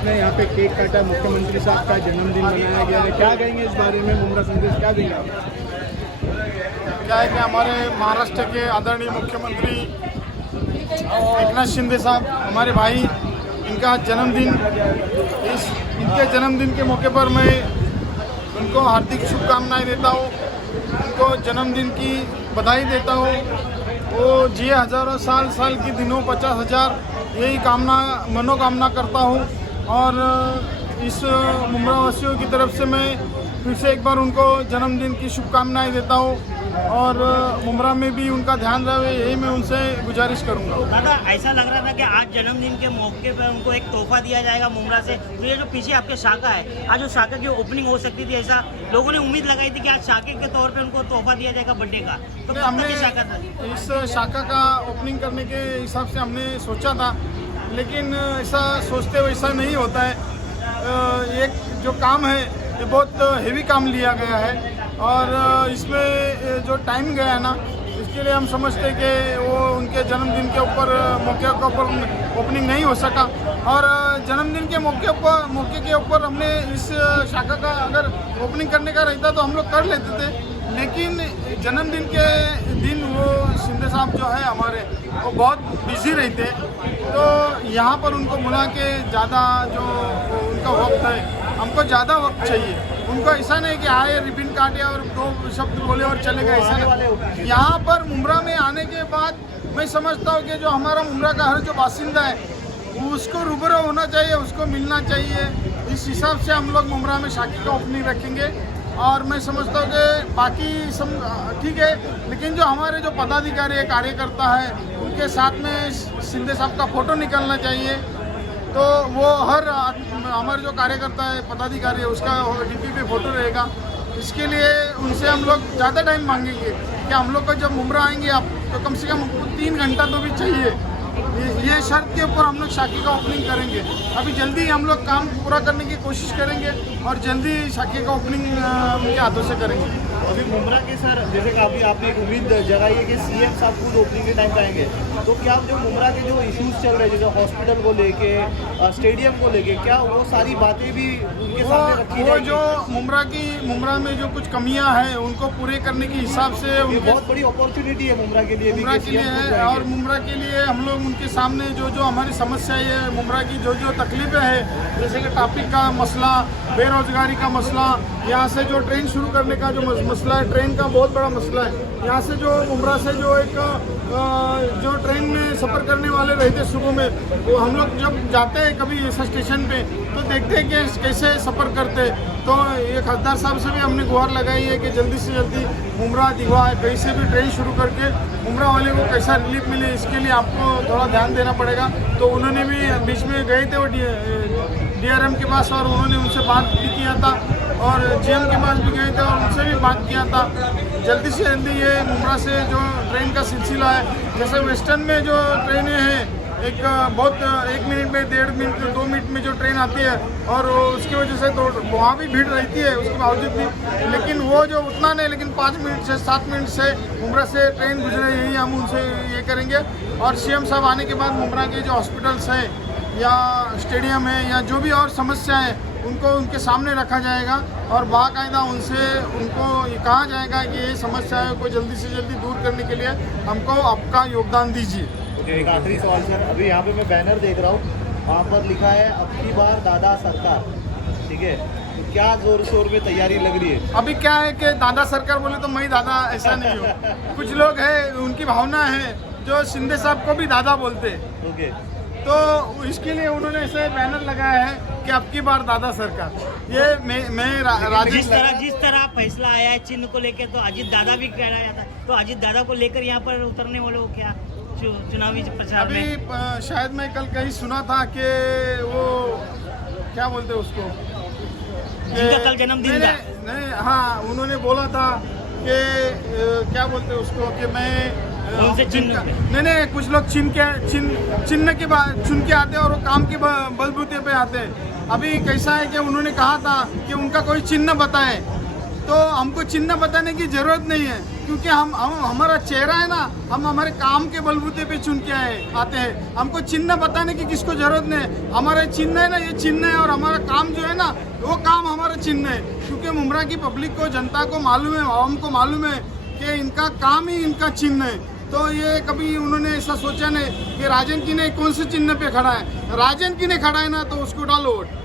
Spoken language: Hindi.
आपने यहाँ पे केक काटा, मुख्यमंत्री साहब का जन्मदिन मनाया गया है, क्या कहेंगे इस बारे में? मुमरा संदेश क्या देंगे आप? क्या है कि हमारे महाराष्ट्र के आदरणीय मुख्यमंत्री एकनाथ शिंदे साहब हमारे भाई, इनका जन्मदिन, इनके जन्मदिन के मौके पर मैं उनको हार्दिक शुभकामनाएं देता हूँ, उनको जन्मदिन की बधाई देता हूँ। वो जिए हज़ारों साल की दिनों 50,000, यही मनोकामना करता हूँ। और इस मुमरा वासियों की तरफ से मैं फिर से एक बार उनको जन्मदिन की शुभकामनाएं देता हूँ और मुमरा में भी उनका ध्यान रहे, यही मैं उनसे गुजारिश करूँगा। दादा, ऐसा लग रहा था कि आज जन्मदिन के मौके पर उनको एक तोहफा दिया जाएगा मुमरा से। तो ये जो पीछे आपके शाखा है, आज उस शाखा की ओपनिंग हो सकती थी, ऐसा लोगों ने उम्मीद लगाई थी कि आज शाखा के तौर पे उनको तोहफा दिया जाएगा बर्थडे का। तो हमने शाखा था, इस शाखा का ओपनिंग करने के हिसाब से हमने सोचा था, लेकिन ऐसा सोचते हुए ऐसा नहीं होता है। एक जो काम है ये बहुत हेवी काम लिया गया है और इसमें जो टाइम गया है ना, इसके लिए हम समझते हैं कि वो उनके जन्मदिन के ऊपर मौके के ऊपर ओपनिंग नहीं हो सका। और जन्मदिन के मौके के ऊपर हमने इस शाखा का अगर ओपनिंग करने का रहता तो हम लोग कर लेते थे, लेकिन जन्मदिन के दिन वो शिंदे साहब जो है हमारे, वो बहुत बिजी रहते, तो यहाँ पर उनको बुला के ज़्यादा जो उनका वक्त है, हमको ज़्यादा वक्त चाहिए। उनको ऐसा नहीं कि आए, रिबिन काटे और 2 शब्द बोले और चले गए, ऐसा नहीं। यहाँ पर मुमरा में आने के बाद मैं समझता हूँ कि जो हमारा मुमरा का हर जो बासिंदा है उसको रूबरू होना चाहिए, उसको मिलना चाहिए। इस हिसाब से हम लोग मुमरा में शाखा का ओपनिंग रखेंगे। और मैं समझता हूँ कि बाकी सब ठीक है, लेकिन जो हमारे जो पदाधिकारी है, कार्यकर्ता है, उनके साथ में शिंदे साहब का फ़ोटो निकलना चाहिए। तो वो हर हमारे जो कार्यकर्ता है, पदाधिकारी है, उसका डीपी पे फ़ोटो रहेगा। इसके लिए उनसे हम लोग ज़्यादा टाइम मांगेंगे कि हम लोग को जब मुमरा आएंगे आप तो कम से कम 3 घंटा तो भी चाहिए। ये शर्त के ऊपर हम लोग शाखा का ओपनिंग करेंगे। अभी जल्दी हम लोग काम पूरा करने की कोशिश करेंगे और जल्दी शाखा का ओपनिंग उनके हाथों से करेंगे। अभी मुमरा के सर, जैसे कि अभी आपने एक उम्मीद जगाई है कि सीएम साहब खुद ओपनिंग के टाइम पे आएंगे, तो क्या जो मुमरा के जो इश्यूज चल रहे हैं, जैसे हॉस्पिटल को लेके, स्टेडियम को लेके, क्या वो सारी बातें भी उनके सामने रखी जाएगी? जो मुमरा में जो कुछ कमियां हैं उनको पूरे करने के हिसाब से बहुत बड़ी अपॉर्चुनिटी है मुमरा के लिए है। और मुमरा के लिए हम लोग उनके सामने जो हमारी समस्या है, मुमरा की जो तकलीफें हैं, जैसे कि ट्रैफिक का मसला, बेरोजगारी का मसला, यहाँ से जो ट्रेन शुरू करने का जो मसला है, ट्रेन का बहुत बड़ा मसला है। यहाँ से जो मुमरा से जो एक जो ट्रेन में सफ़र करने वाले रहते सुबह में, वो हम लोग जब जाते हैं कभी ऐसा स्टेशन पे तो देखते हैं कि कैसे सफ़र करते हैं। तो ये खजदार साहब से भी हमने गुहार लगाई है कि जल्दी से जल्दी मुमरा दिघवा कहीं से भी ट्रेन शुरू करके मुमरा वाले को कैसा रिलीफ मिले, इसके लिए आपको थोड़ा ध्यान देना पड़ेगा। तो उन्होंने भी बीच में गए थे वो DRM के पास और उन्होंने उनसे बात भी किया था और GM के पास भी गए थे और उनसे भी बात किया था। जल्दी से जल्दी ये मुमरा से जो ट्रेन का सिलसिला है, जैसे वेस्टर्न में जो ट्रेनें हैं, एक बहुत 1 मिनट में, 1.5 मिनट, 2 मिनट में जो ट्रेन आती है और उसकी वजह से तो वहाँ भी भीड़ रहती है उसके बावजूद भी, लेकिन वो जो उतना नहीं, लेकिन 5 मिनट से 7 मिनट से मुमरा से ट्रेन गुजरे, यही हम उनसे ये करेंगे। और CM साहब आने के बाद मुमरा के जो हॉस्पिटल्स हैं या स्टेडियम है या जो भी और समस्या है उनको उनके सामने रखा जाएगा और बाकायदा उनको ये कहा जाएगा कि ये समस्या है को जल्दी से जल्दी दूर करने के लिए हमको आपका योगदान दीजिए। एक आखिरी सवाल सर, अभी यहाँ पे मैं बैनर देख रहा हूँ, वहाँ पर लिखा है अब की बार दादा सरकार, ठीक है, तो क्या जोर शोर में तैयारी लग रही है? अभी क्या है कि दादा सरकार बोले तो मैं दादा ऐसा नहीं हूँ। कुछ लोग हैं, उनकी भावना है जो शिंदे साहब को भी दादा बोलते हैं। ओके, तो इसके लिए उन्होंने ऐसे बैनर लगाया है कि अब की बार दादा सरकार। ये मैं जिस तरह फैसला आया है चिन्ह को लेकर, तो अजीत दादा भी कह रहा जाता है, तो अजीत दादा को लेकर यहाँ पर उतरने वाले हो क्या चुनावी प्रचार अभी में? शायद मैं कल कहीं सुना था कि वो क्या बोलते उसको, जिनका कल जन्मदिन था, नहीं, हाँ, उन्होंने बोला था कि क्या बोलते उसको कि मैं नहीं, कुछ लोग चिन्ह के बाद चुन के आते हैं और वो काम के बलबूते पे आते हैं। अभी कैसा है कि उन्होंने कहा था कि उनका कोई चिन्ह बताए, तो हमको चिन्ह बताने की जरूरत नहीं है, क्योंकि हम हमारा चेहरा है ना, हम हमारे काम के बलबूते पे चुन के आते हैं। हमको चिन्ह बताने की किसको जरूरत नहीं। हमारा चिन्ह है ना, ये चिन्ह है, और हमारा काम जो है ना, वो काम हमारा चिन्ह है। क्योंकि मुमरा की पब्लिक को, जनता को मालूम है, आवाम को मालूम है कि इनका काम ही इनका चिन्ह है। तो ये कभी उन्होंने ऐसा सोचा नहीं कि राजन की ने कौन से चिन्ह पे खड़ा है। राजन की ने खड़ा है ना, तो उसको डालो वोट।